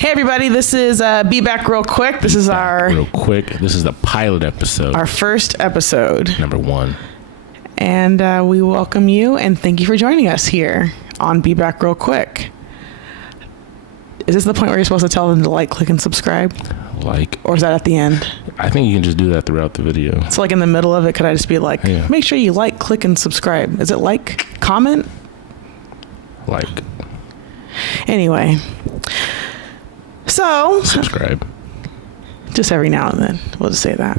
Hey everybody, this is Be Back Real Quick. This is This is the pilot episode. Our first episode. Number 1. And we welcome you and thank you for joining us here on Be Back Real Quick. Is this the point where you're supposed to tell them to like, click, and subscribe? Or is that at the end? I think you can just do that throughout the video. So like in the middle of it, could I just be like, make sure you like, click, and subscribe? Is it like, comment? Like. Anyway. So. Subscribe. Just every now and then. We'll just say that.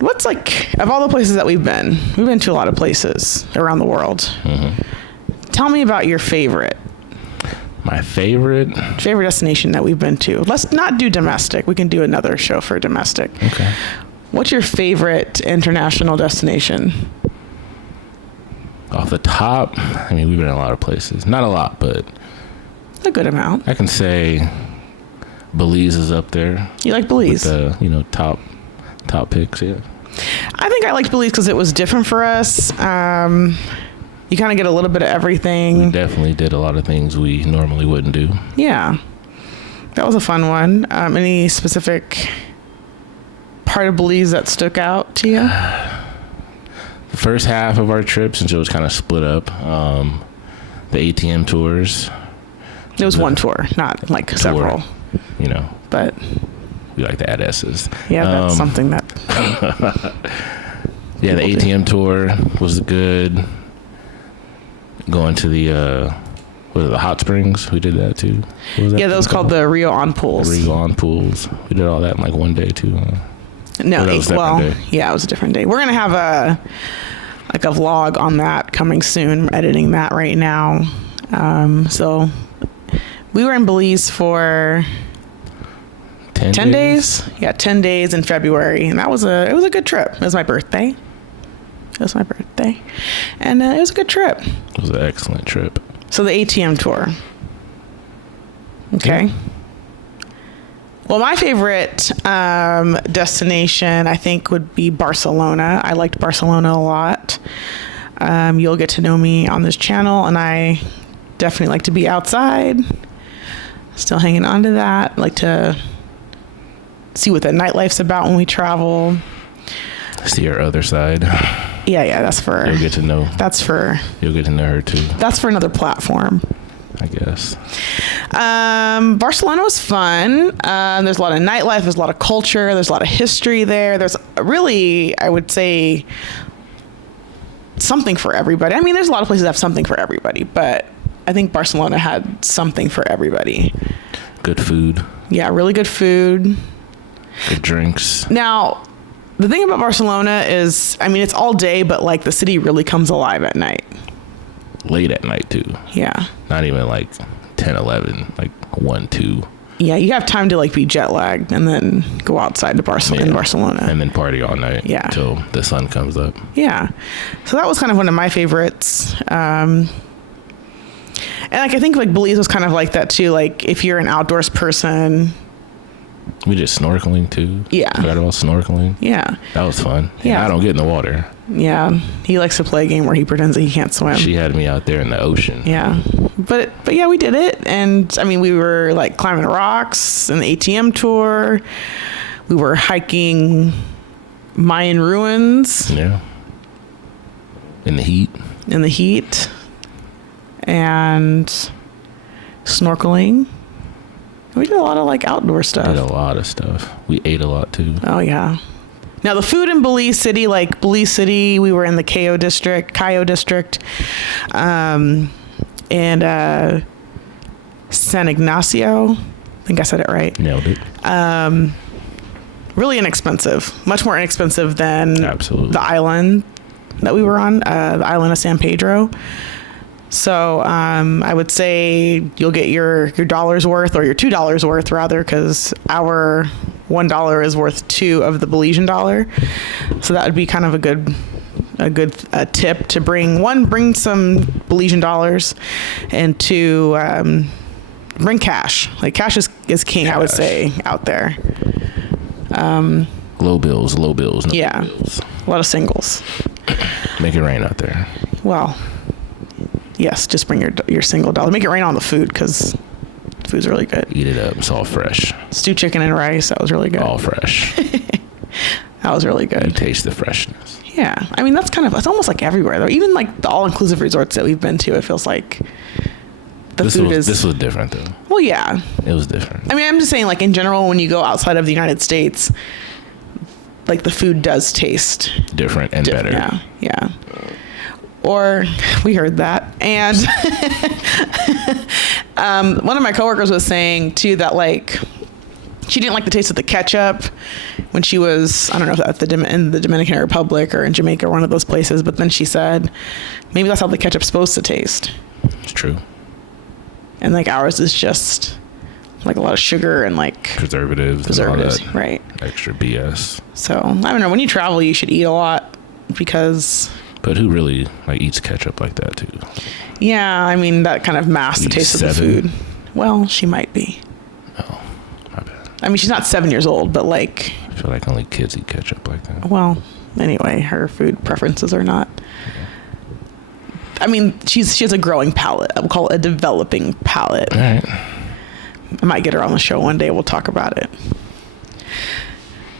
What's like, of all the places that we've been to a lot of places around the world. Mm-hmm. Tell me about your favorite. My favorite destination that we've been to. Let's not do domestic. We can do another show for domestic. Okay. What's your favorite international destination? Off the top, I mean, we've been in a lot of places. Not a lot, but a good amount. I can say Belize is up there. You like Belize? With the, top picks, yeah. I think I liked Belize because it was different for us. You kind of get a little bit of everything. We definitely did a lot of things we normally wouldn't do. Yeah. That was a fun one. Any specific part of Belize that stuck out to you? The first half of our trip, since it was kind of split up, the ATM tours. It was one tour, not like several. But we like to add S's. Yeah, that's something that. Yeah, the ATM tour was good. Going to the hot springs, we did that too. Yeah, that was called the Rio on Pools. Rio on Pools. We did all that in like one day too. No, it was a different day. We're gonna have a vlog on that coming soon. We're editing that right now. So we were in Belize for 10 days. Yeah, 10 days in February, and it was a good trip. It was my birthday. And it was a good trip. It was an excellent trip. So the ATM tour. Okay. Yeah. Well, my favorite destination, I think, would be Barcelona. I liked Barcelona a lot. You'll get to know me on this channel, and I definitely like to be outside. Still hanging on to that. Like to see what the nightlife's about when we travel. See her other side. Yeah, that's for... You'll get to know. You'll get to know her too. That's for another platform. I guess. Barcelona was fun. There's a lot of nightlife. There's a lot of culture. There's a lot of history there. There's really, I would say, something for everybody. I mean, there's a lot of places that have something for everybody, but I think Barcelona had something for everybody. Good food. Yeah, really good food. Good drinks. Now, the thing about Barcelona is, I mean, it's all day, but like the city really comes alive at night. Late at night too. Yeah. Not even like 10, 11, like 1, 2. Yeah, you have time to like be jet lagged and then go outside to Barcelona. And then party all night. Yeah. Until the sun comes up. Yeah. So that was kind of one of my favorites. And like, I think like Belize was kind of like that too. Like if you're an outdoors person. We did snorkeling too. Yeah. Forgot about snorkeling. Yeah. That was fun. Yeah. I don't get in the water. Yeah. He likes to play a game where he pretends that he can't swim. She had me out there in the ocean. Yeah. But yeah, we did it. And I mean, we were like climbing rocks in the ATM tour. We were hiking Mayan ruins. Yeah. In the heat. And snorkeling. We did a lot of like outdoor stuff. We did a lot of stuff. We ate a lot too. Oh yeah. Now the food in Belize City, we were in the Cayo district, and San Ignacio. I think I said it right. Nailed it. Really inexpensive, much more inexpensive than Absolutely. The island that we were on, the island of San Pedro. So I would say you'll get your dollar's worth, or your $2 worth rather, because our $1 is worth 2 of the Belizean dollar. So that would be kind of a good tip to bring some Belizean dollars, and to bring cash. Like cash is king, I would say, out there. Low bills, no bills. A lot of singles. Make it rain out there. Well, yes, just bring your single dollar. Make it rain on the food, because Food's really good. Eat it up. It's all fresh. Stewed chicken and rice. That was really good. All fresh. That was really You good. taste the freshness. Yeah. I mean, it's almost like everywhere though. Even like the all-inclusive resorts that we've been to, it feels like This was different though. Well, yeah. It was different. I mean, I'm just saying, like, in general, when you go outside of the United States, like, the food does taste Different and better. Yeah, yeah. Or we heard that. And one of my coworkers was saying, too, that, like, she didn't like the taste of the ketchup when she was, I don't know if in the Dominican Republic or in Jamaica, one of those places. But then she said, maybe that's how the ketchup's supposed to taste. It's true. And, like, ours is just, like, a lot of sugar and, like, preservatives and all that right? extra BS. So, I don't know. When you travel, you should eat a lot because... But who really, like, eats ketchup like that, too? Yeah, I mean, that kind of masks the taste of the food. Well, she might be. Oh, my bad. I mean, she's not 7 years old, but, like... I feel like only kids eat ketchup like that. Well, anyway, her food preferences are not... I mean, she has a growing palate. I would call it a developing palate. All right. I might get her on the show one day. We'll talk about it.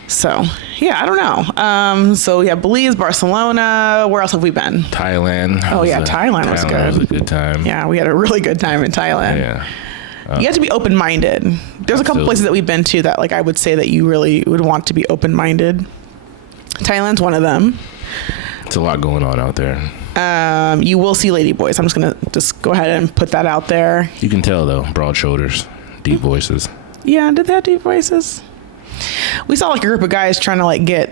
So, yeah, I don't know. So, yeah, Belize, Barcelona. Where else have we been? Thailand. Oh, yeah, Thailand was good. Thailand was a good time. Yeah, we had a really good time in Thailand. Yeah. You have to be open-minded. There's a couple places that we've been to that, like, I would say that you really would want to be open-minded. Thailand's one of them. It's a lot going on out there. You will see ladyboys. I'm just going to go ahead and put that out there. You can tell, though. Broad shoulders, deep voices. Yeah, did they have deep voices? We saw, like, a group of guys trying to, like, get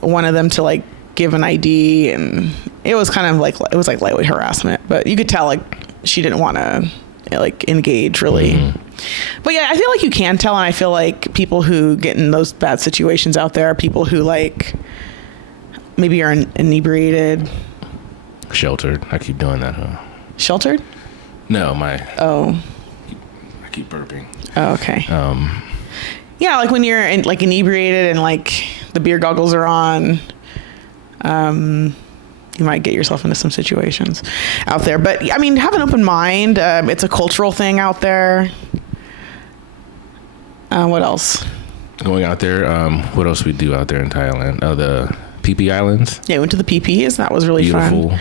one of them to, like, give an ID, and it was kind of like, it was like lightweight harassment, but you could tell, like, she didn't want to, like, engage really. Mm-hmm. But yeah, I feel like you can tell, and I feel like people who get in those bad situations out there are people who, like, maybe are inebriated. Sheltered. I keep doing that, huh? Sheltered? No, Oh. I keep burping. Oh, okay. Yeah, like when you're inebriated and, like, the beer goggles are on, you might get yourself into some situations out there. But I mean, have an open mind. It's a cultural thing out there. What else? Going out there, what else we do out there in Thailand? The PP Islands. Yeah, we went to the PPs. That was really beautiful, fun.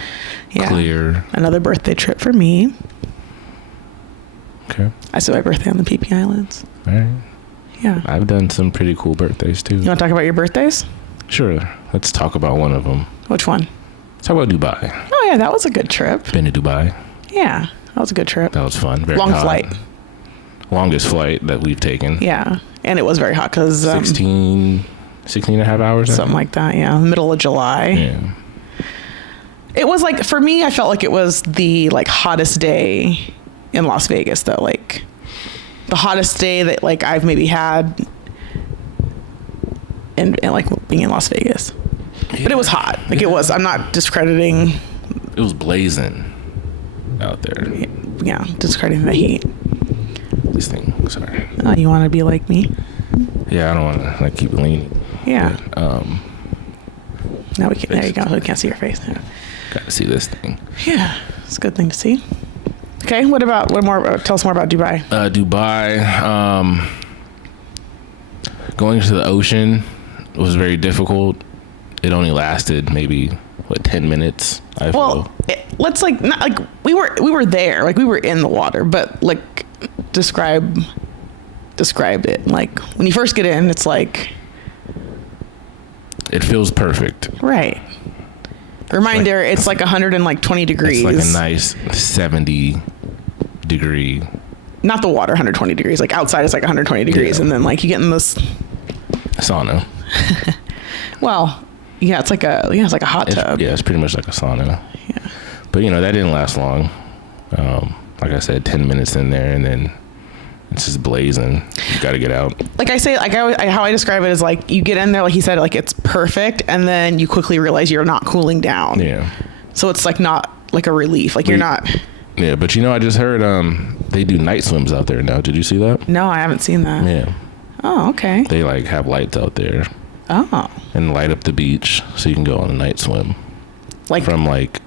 Yeah. Clear. Another birthday trip for me. Okay. I spent my birthday on the PP Islands. All right. Yeah. I've done some pretty cool birthdays, too. You want to talk about your birthdays? Sure. Let's talk about one of them. Which one? Let's talk about Dubai. Oh, yeah, that was a good trip. Been to Dubai. Yeah, that was a good trip. That was fun. Very long hot. flight. Longest flight that we've taken. Yeah, and it was very hot because 16 and a half hours. Something like that, yeah. Middle of July. Yeah. It was like, for me, I felt like it was the, like, hottest day in Las Vegas, though. Like, the hottest day that, like, I've maybe had and like, being in Las Vegas. Yeah. But it was hot. Like, it was. I'm not discrediting. It was blazing out there. Yeah, discrediting the heat. This thing, sorry. Oh, you want to be like me? Yeah, I don't want to, like, keep leaning. Yeah. But, now we can. There you go. We can't see your face now. Got to see this thing. Yeah, it's a good thing to see. Okay, what more? Tell us more about Dubai. Dubai, going to the ocean was very difficult. It only lasted maybe 10 minutes. Let's not like we were there, like we were in the water, but like describe it. Like when you first get in, it's like it feels perfect. Right. Reminder, it's like 120 degrees. It's like a nice 70 degree. Not the water, 120 degrees. Like outside it's like 120 degrees, yeah. And then like you get in this sauna. Well, yeah, it's like a hot tub. It's pretty much like a sauna. Yeah. But that didn't last long. Like I said, 10 minutes in there, and then it's just blazing. You got to get out. Like I say, how I describe it is like you get in there, like you said, like it's perfect, and then you quickly realize you're not cooling down. Yeah. So it's like not like a relief. Like you're not. Yeah, but I just heard they do night swims out there now. Did you see that? No, I haven't seen that. Yeah. Oh, okay. They like have lights out there. Oh. And light up the beach so you can go on a night swim. Like from like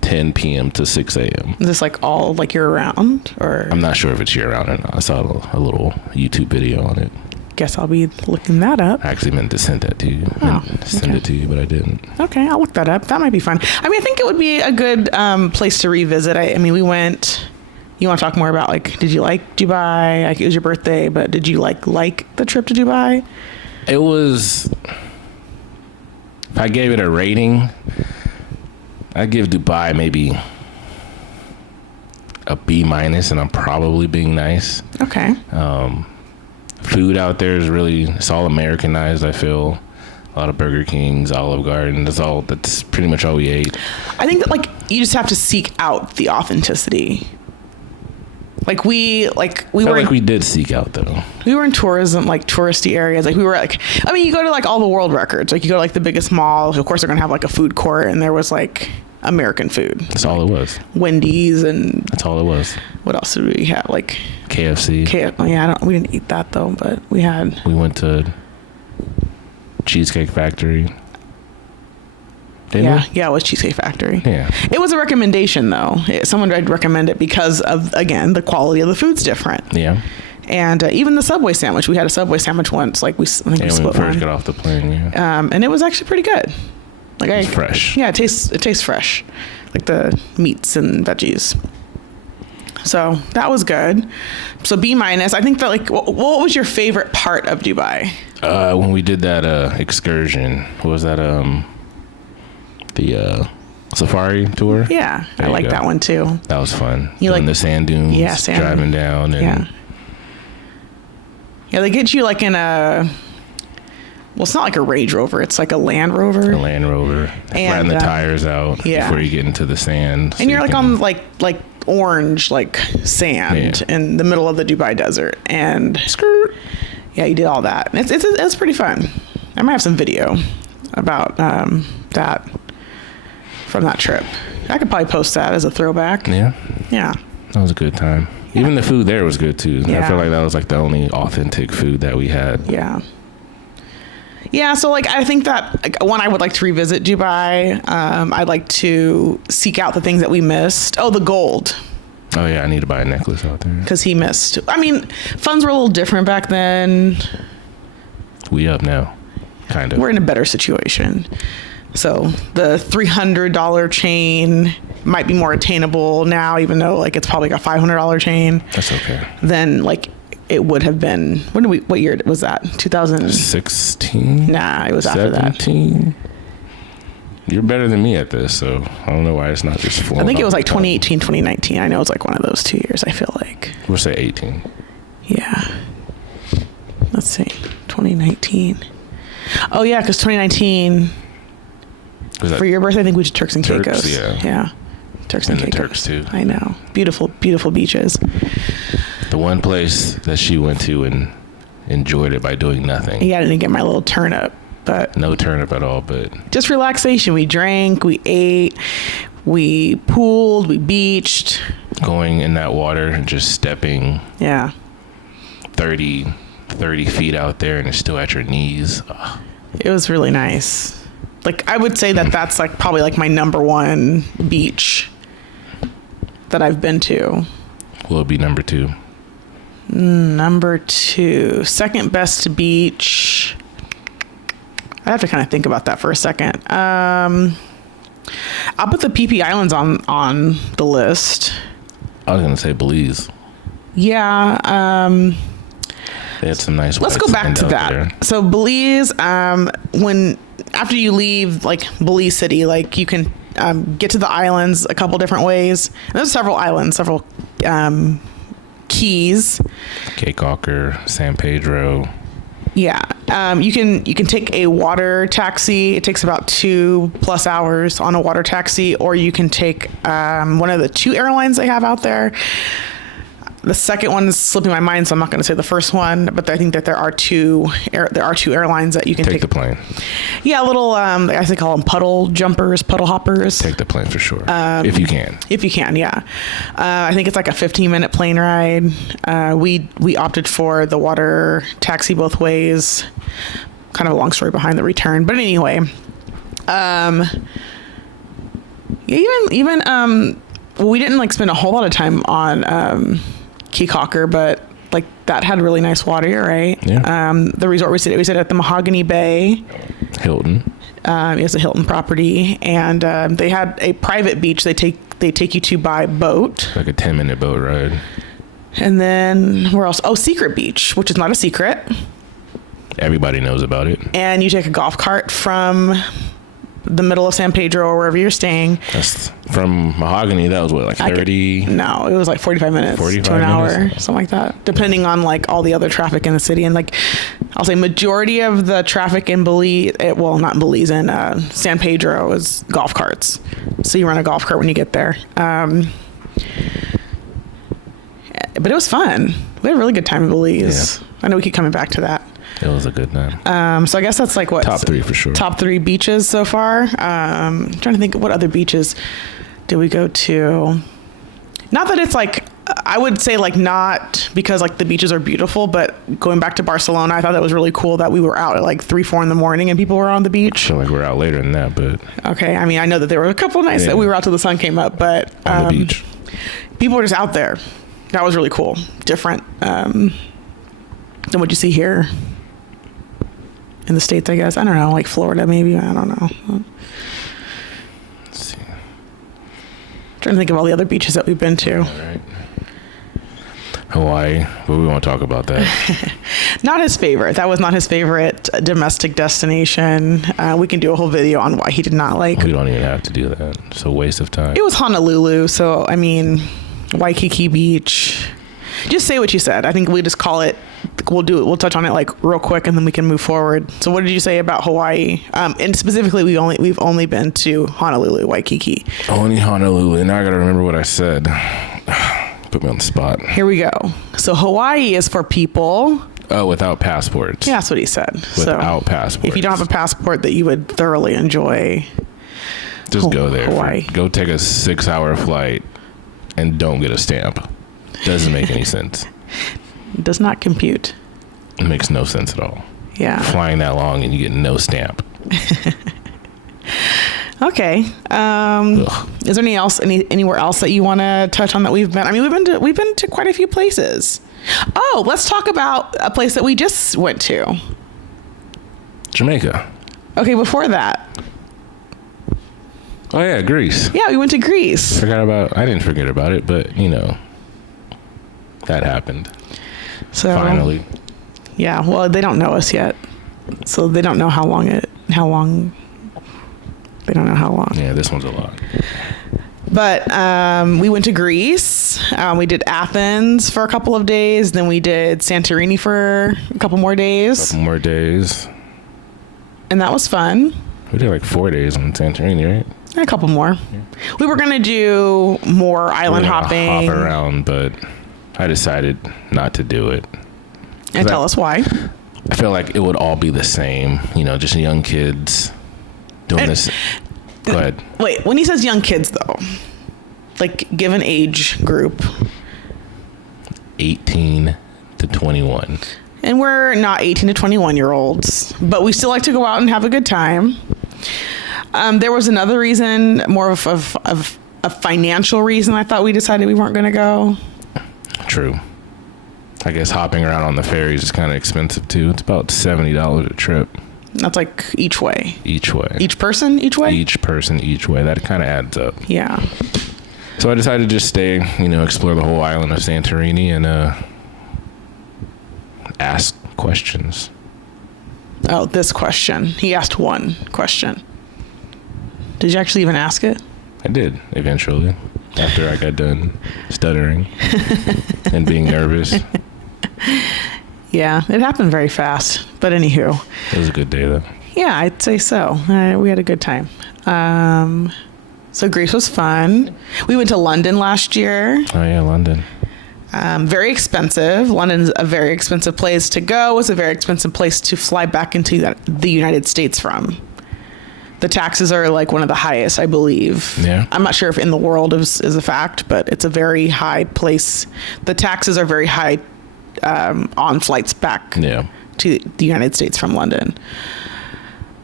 10 p.m. to 6 a.m. Is this like all like year round, or? I'm not sure if it's year round or not. I saw a little YouTube video on it. Guess I'll be looking that up. I actually meant to send that to you. Send it to you, but I didn't. Okay, I'll look that up. That might be fun. I mean, I think it would be a good place to revisit. I mean, we went. You want to talk more about, like, did you like Dubai? Like, it was your birthday, but did you like the trip to Dubai? It was. If I gave it a rating, I'd give Dubai maybe a B-, and I'm probably being nice. Okay. Food out there is really, it's all Americanized, I feel. A lot of Burger Kings, Olive Garden, that's pretty much all we ate. I think that, like, you just have to seek out the authenticity. Like we did seek out, though. We were in tourism, like touristy areas. Like we were like, I mean, you go to like all the world records. Like you go to like the biggest mall. Of course, they're gonna have like a food court, and there was like American food. That's all it was. Wendy's and that's all it was. What else did we have? Like KFC. We didn't eat that though, but we had. We went to Cheesecake Factory. Yeah, it was Cheesecake Factory. Yeah. It was a recommendation, though. Someone would recommend it because of, again, the quality of the food's different. Yeah. And even the Subway sandwich. We had a Subway sandwich once. Like, I think we split when we first one. got off the plane, yeah. And it was actually pretty good. Like It's fresh. Yeah, it tastes fresh. Like the meats and veggies. So that was good. So B-. I think that, like, what was your favorite part of Dubai? When we did that excursion. What was that? The safari tour. Yeah, I like that one too. That was fun. You Doing like the sand dunes. Yeah, driving down and yeah, they get you like in a. Well, it's not like a Range Rover. It's like a Land Rover. A Land Rover. Flatten the tires out before you get into the sand. And you're like on like orange like sand in the middle of the Dubai desert, and skirt. Yeah, you did all that. It's pretty fun. I might have some video about that from that trip. I could probably post that as a throwback. Yeah. Yeah. That was a good time. Yeah. Even the food there was good too. Yeah. I feel like that was like the only authentic food that we had. Yeah. Yeah, so like I think that like, one, I would like to revisit Dubai. I'd like to seek out the things that we missed. Oh, the gold. Oh yeah, I need to buy a necklace out there. Because he missed. I mean, funds were a little different back then. We up now, kind of. We're in a better situation. So the $300 chain might be more attainable now, even though like it's probably like a $500 chain. That's okay. Then like it would have been. What year was that? 2016. Nah, it was 17? After that. You're better than me at this, so I don't know why it's not just flowing. I think it was like 2018, 2019. I know it's like one of those 2 years, I feel like. We'll say 18. Yeah. Let's see. 2019. Oh, yeah, because 2019, for your birthday, I think we did Turks and Caicos. Yeah. Turks and Caicos. Turks, too. I know. Beautiful, beautiful beaches. The one place that she went to and enjoyed it by doing nothing. Yeah, I didn't get my little turnip. But no turnip at all, but just relaxation. We drank, we ate, we pooled, we beached. Going in that water and just stepping 30 feet out there and it's still at your knees. Ugh. It was really nice. Like I would say that that's like probably like my number one beach that I've been to. Will it be number 2? Number 2. Second best beach. I have to kind of think about that for a second. I'll put the PP Islands on the list. I was going to say Belize. Yeah. They had some nice. Let's go back to that. There. So Belize, after you leave like Belize City, like you can get to the islands a couple different ways. And there's several islands, several keys. Cape Cocker, San Pedro. Yeah, you can take a water taxi. It takes about 2+ hours on a water taxi, or you can take one of the 2 airlines they have out there. The second one is slipping my mind, so I'm not going to say the first one. But I think that there are two airlines that you can take the plane. Yeah, little I think they call them puddle hoppers. Take the plane for sure, if you can. If you can, yeah. I think it's like a 15-minute plane ride. We opted for the water taxi both ways. Kind of a long story behind the return, but anyway. Yeah, even we didn't like spend a whole lot of time on Key Cocker, but like that had really nice water, right? Yeah. The resort we stayed at the Mahogany Bay. Hilton. It's a Hilton property, and they had a private beach they take you to by boat. Like a 10-minute boat ride. And then where else? Oh, Secret Beach, which is not a secret. Everybody knows about it. And you take a golf cart from the middle of San Pedro or wherever you're staying. That's from Mahogany. That was what, like 30? No, it was like 45 minutes 45 to an hour, minutes? something like that, depending on like all the other traffic in the city. And like, I'll say majority of the traffic in Belize, not in Belize, in San Pedro is golf carts. So you rent a golf cart when you get there. But it was fun. We had a really good time in Belize. Yeah. I know we keep coming back to that. It was a good time. So I guess that's like what? Top 3 for sure. Top 3 beaches so far. I'm trying to think of what other beaches did we go to? Not that it's like, I would say like not because like the beaches are beautiful, but going back to Barcelona, I thought that was really cool that we were out at like 3-4 in the morning and people were on the beach. I feel like we're out later than that, but. Okay. I mean, I know that there were a couple of nights that we were out till the sun came up, but. On the beach. People were just out there. That was really cool. Different than what you see here in the States, I guess. I don't know, like Florida maybe. I don't know. Let's see. Trying to think of all the other beaches that we've been to. All right. Hawaii. But we won't talk about that. Not his favorite. That was not his favorite domestic destination. We can do a whole video on why he did not like. We don't even have to do that. It's a waste of time. It was Honolulu. So, I mean, Waikiki Beach. Just say what you said. I think we just call it. We'll do it. We'll touch on it like real quick, and then we can move forward. So, what did you say about Hawaii? And specifically, we've only been to Honolulu, Waikiki. Only Honolulu. Now I gotta remember what I said. Put me on the spot. Here we go. So Hawaii is for people. Oh, without passports. Yeah, that's what he said. Without passports. If you don't have a passport that you would thoroughly enjoy, just go there. Hawaii. Go take a 6-hour flight and don't get a stamp. Doesn't make any sense. Does not compute. It makes no sense at all. Yeah. Flying that long and you get no stamp. Okay. Is there anywhere else that you want to touch on that we've been? I mean, we've been to quite a few places. Oh, let's talk about a place that we just went to. Jamaica. Okay, before that. Oh yeah, Greece. Yeah, we went to Greece. I didn't forget about it, but you know, that happened. So finally. Yeah, well, they don't know us yet. So they don't know how long. They don't know how long. Yeah, this one's a lot. But we went to Greece. We did Athens for a couple of days. Then we did Santorini for a couple more days. And that was fun. We did like 4 days on Santorini, right? And a couple more. Yeah. We were going to do more island hopping. Hop around, but I decided not to do it. And tell us why. I feel like it would all be the same. You know, just young kids doing this. Go ahead. Wait, when he says young kids, though, like give an age group. 18 to 21. And we're not 18 to 21-year-olds, but we still like to go out and have a good time. There was another reason, more of a financial reason. I thought we decided we weren't going to go. True. I guess hopping around on the ferries is kind of expensive too. It's about $70 a trip. That's like each way. Each way. Each person, each way? Each person, each way. That kind of adds up. Yeah. So I decided to just stay, explore the whole island of Santorini and ask questions. Oh, this question. He asked one question. Did you actually even ask it? I did, eventually. After I got done stuttering and being nervous. Yeah, it happened very fast. But anywho. It was a good day, though. Yeah, I'd say so. We had a good time. So Greece was fun. We went to London last year. Oh, yeah, London. Very expensive. London's a very expensive place to go. It's a very expensive place to fly back into the United States from. The taxes are like one of the highest, I believe. Yeah. I'm not sure if in the world is a fact, but it's a very high place. The taxes are very high on flights back to the United States from London.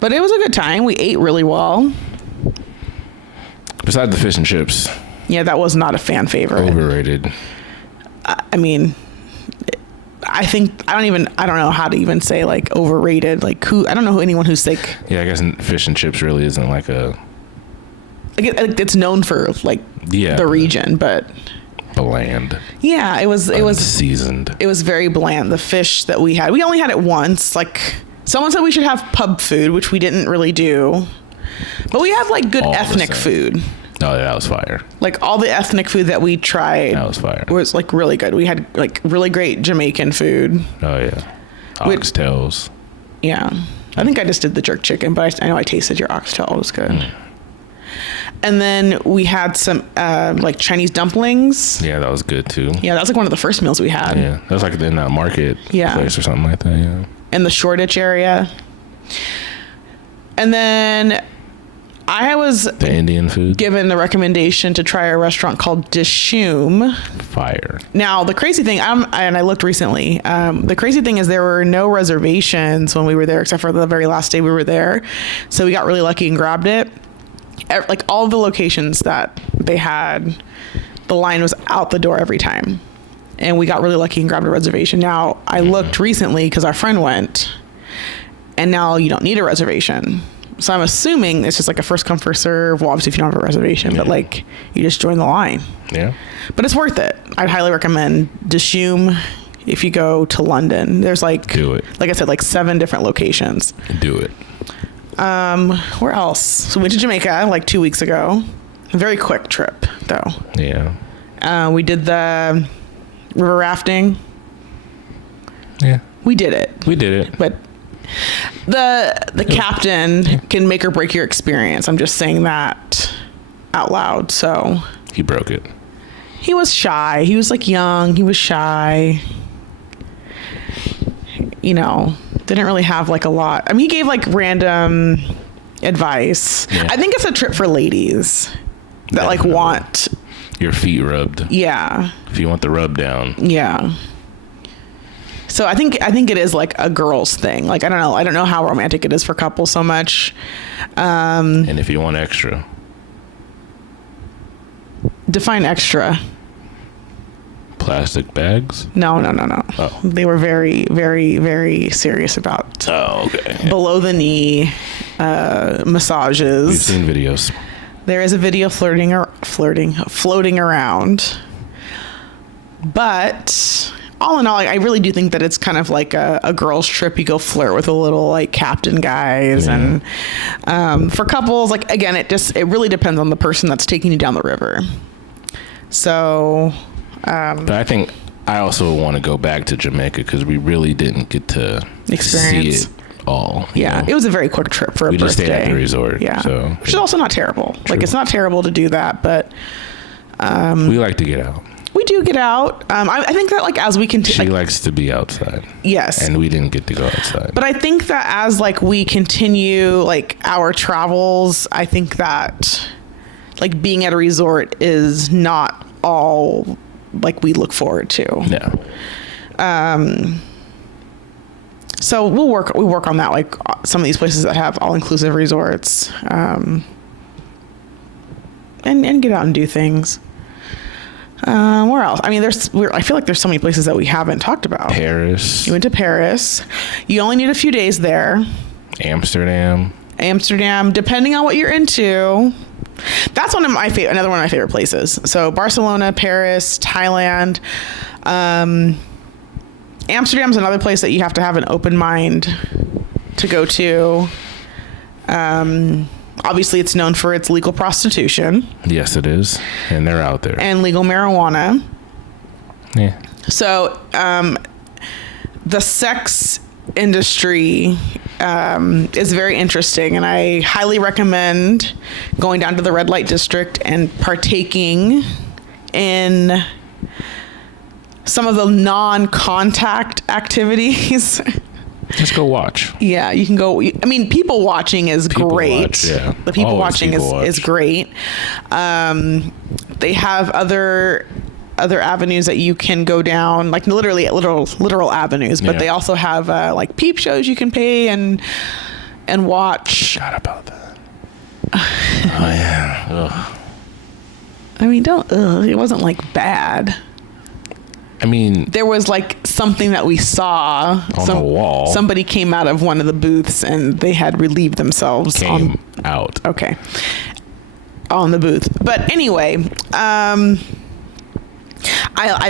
But it was a good time. We ate really well. Besides the fish and chips. Yeah, that was not a fan favorite. Overrated. I mean, I don't know how to even say like overrated. Like I don't know anyone who's like. Yeah, I guess fish and chips really isn't like a. Like it's known for like the region, but. Bland. Yeah, it was seasoned. It was very bland. The fish that we only had it once. Like someone said we should have pub food, which we didn't really do. But we have like good ethnic food. Oh, that was fire. Like all the ethnic food that we tried. That was fire. Was like really good. We had like really great Jamaican food. Oh yeah. Oxtails. Yeah. I think I just did the jerk chicken, but I know I tasted your oxtail. It was good. Mm. And then we had some like Chinese dumplings. Yeah, that was good too. Yeah, that was like one of the first meals we had. Yeah, that was like in that market place or something like that. Yeah. In the Shoreditch area. And then I was the Indian food given the recommendation to try a restaurant called Dishoom. Fire. Now the crazy thing, and I looked recently. The crazy thing is there were no reservations when we were there, except for the very last day we were there. So we got really lucky and grabbed it. Like all the locations that they had, the line was out the door every time, and we got really lucky and grabbed a reservation. Now I looked recently because our friend went, and now you don't need a reservation. So I'm assuming it's just like a first come first serve. Well, obviously if you don't have a reservation, but like you just join the line. Yeah. But it's worth it. I'd highly recommend Dishoom if you go to London. There's like, do it. Like I said, like 7 different locations. Do it. Where else? So we went to Jamaica like 2 weeks ago. A very quick trip though. Yeah. We did the river rafting. Yeah. We did it. But the captain can make or break your experience. I'm just saying that out loud. So he broke it. He was shy. He was like young. He was shy. You know, didn't really have like a lot. I mean, he gave like random advice. Yeah. I think it's a trip for ladies that like want your feet rubbed. Yeah. If you want the rub down. Yeah. So I think it is like a girl's thing. Like I don't know how romantic it is for couples so much. And if you want extra. Define extra. Plastic bags? No. Oh. They were very, very, very serious about below the knee massages. We've seen videos. There is a video floating around. But all in all, I really do think that it's kind of like a girl's trip. You go flirt with a little like captain guys. And for couples, like again, it really depends on the person that's taking you down the river. So but I think I also want to go back to Jamaica because we really didn't get to experience see it all. Yeah, know? It was a very quick trip for a birthday. We just stayed at the resort. Yeah, so, which is also not terrible. True. Like it's not terrible to do that, but we like to get out. We do get out. I think that like as we continue, she likes to be outside. Yes, and we didn't get to go outside. But I think that as like we continue like our travels, I think that like being at a resort is not all like we look forward to. No. So we work on that, like some of these places that have all inclusive resorts, and get out and do things. Where else? I mean, I feel like there's so many places that we haven't talked about. Paris. You went to Paris. You only need a few days there. Amsterdam, depending on what you're into. That's another one of my favorite places. So Barcelona, Paris, Thailand, Amsterdam's another place that you have to have an open mind to go to. Obviously it's known for its legal prostitution. Yes, it is. And they're out there. And legal marijuana. Yeah. So, the sex industry is very interesting, and I highly recommend going down to the red light district and partaking in some of the non-contact activities. Just go watch. Yeah, you can go. I mean, people watching is great. The people watching is great. They have other avenues that you can go down, like literal avenues, but they also have like peep shows you can pay and watch. Forgot about that. Oh yeah. Ugh. I mean, it wasn't like bad. I mean, there was like something that we saw on the wall. Somebody came out of one of the booths and they had relieved themselves. Out. Okay. On the booth. But anyway, I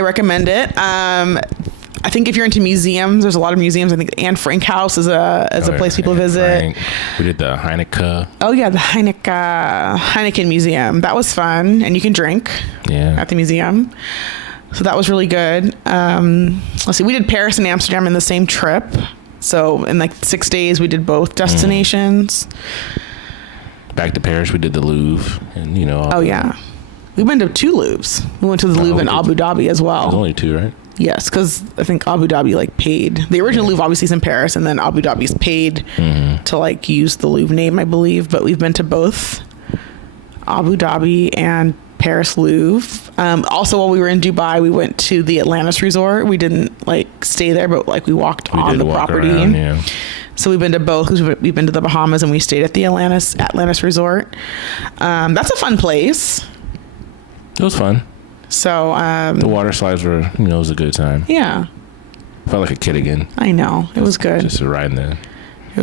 recommend it. I think if you're into museums, there's a lot of museums. I think Anne Frank House is a place people visit. Frank. We did the Heineken. Oh yeah, the Heineken Museum. That was fun, and you can drink at the museum. So that was really good. Let's see, we did Paris and Amsterdam in the same trip. So in like 6 days, we did both destinations. Back to Paris, we did the Louvre, and we've been to 2 Louvres. We went to the Louvre in Abu Dhabi as well. There's only 2, right? Yes, because I think Abu Dhabi like paid. The original Louvre obviously is in Paris, and then Abu Dhabi's paid to like use the Louvre name, I believe. But we've been to both Abu Dhabi and Paris Louvre. Also, while we were in Dubai, we went to the Atlantis Resort. We didn't like stay there, but like we walked on the property. Around, So we've been to both. We've been to the Bahamas and we stayed at the Atlantis Resort. That's a fun place. It was fun. So the water slides were, it was a good time. Yeah. Felt like a kid again. I know. It was good. Just riding the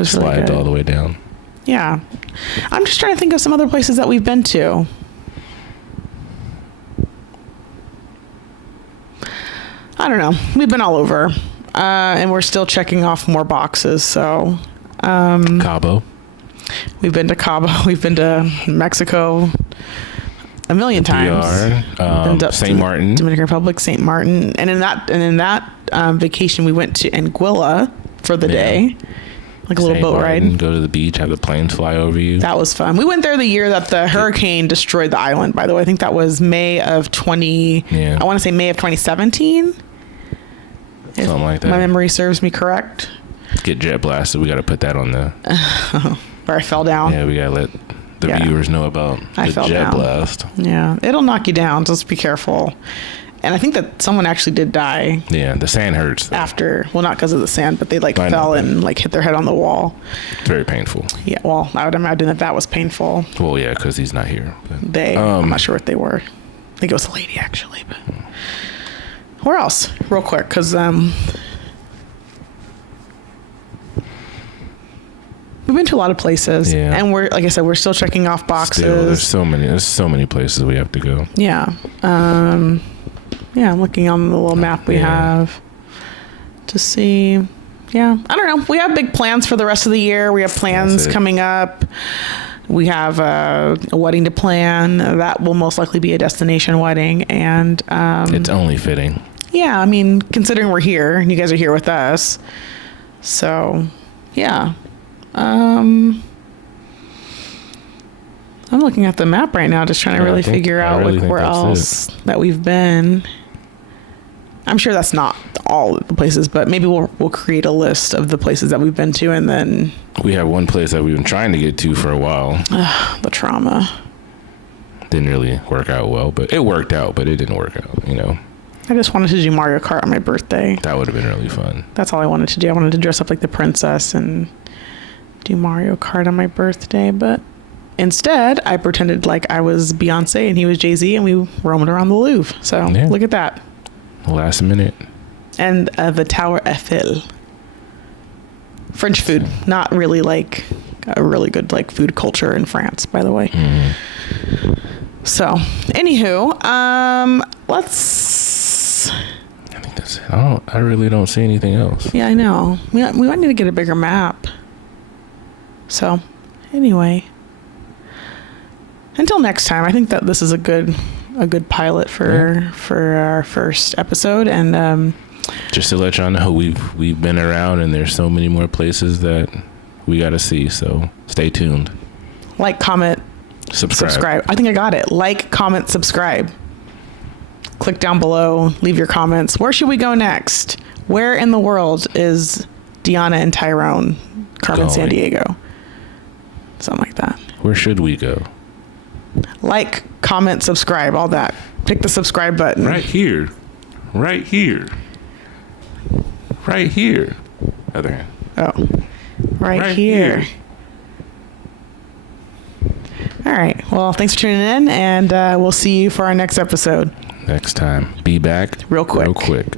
slides really all the way down. Yeah. I'm just trying to think of some other places that we've been to. I don't know. We've been all over. And we're still checking off more boxes. So, Cabo. We've been to Cabo. We've been to Mexico a million times. St. Martin, Dominican Republic, St. Martin. And in that vacation, we went to Anguilla for the day. Like a little boat ride. Go to the beach, have the planes fly over you. That was fun. We went there the year that the hurricane destroyed the island, by the way. I think that was May of 2017. Something like that. My memory serves me correct. Get jet blasted. We got to put that on the... Where I fell down. Yeah, we got to let the viewers know about the jet blast. Yeah, it'll knock you down, so just be careful. And I think that someone actually did die. Yeah, the sand hurts. Though. After, well, not because of the sand, but they fell and hit their head on the wall. It's very painful. Yeah, well, I would imagine that was painful. Well, yeah, because he's not here. But, I'm not sure what they were. I think it was a lady, actually. But where else? Real quick, because we've been to a lot of places, and we're, like I said, we're still checking off boxes. There's so many places we have to go. Yeah. I'm looking on the little map we have to see. Yeah, I don't know. We have big plans for the rest of the year. We have plans coming up. We have a wedding to plan. That will most likely be a destination wedding, and it's only fitting. Yeah, I mean, considering we're here and you guys are here with us, so yeah. I'm looking at the map right now, just trying to really figure out where else that we've been. I'm sure that's not all the places, but maybe we'll create a list of the places that we've been to, and then we have one place that we've been trying to get to for a while. The trauma didn't really work out well, but it worked out, but it didn't work out. I just wanted to do Mario Kart on my birthday. That would have been really fun. That's all I wanted to do. I wanted to dress up like the princess and do Mario Kart on my birthday, but instead I pretended like I was Beyonce and he was Jay-Z, and we roamed around the Louvre. So look at that. Last minute. And the Tower Eiffel. French food. Not really like a really good like food culture in France, by the way. Mm-hmm. So, anywho, let's... I think that's it. I really don't see anything else. Yeah, I know. We might need to get a bigger map. So, anyway, until next time, I think that this is a good pilot for our first episode, and just to let y'all know, we've been around, and there's so many more places that we got to see. So stay tuned. Like, comment, subscribe. I think I got it. Like, comment, subscribe. Click down below. Leave your comments. Where should we go next? Where in the world is Dionna and Tyrone? Carmen Sandiego. Something like that. Where should we go? Like, comment, subscribe, all that. Pick the subscribe button. Right here. Right here. Right here. Other hand. Oh. Right here. All All right. Well, thanks for tuning in, and we'll see you for our next episode. Next time. Be back Real quick. Real quick.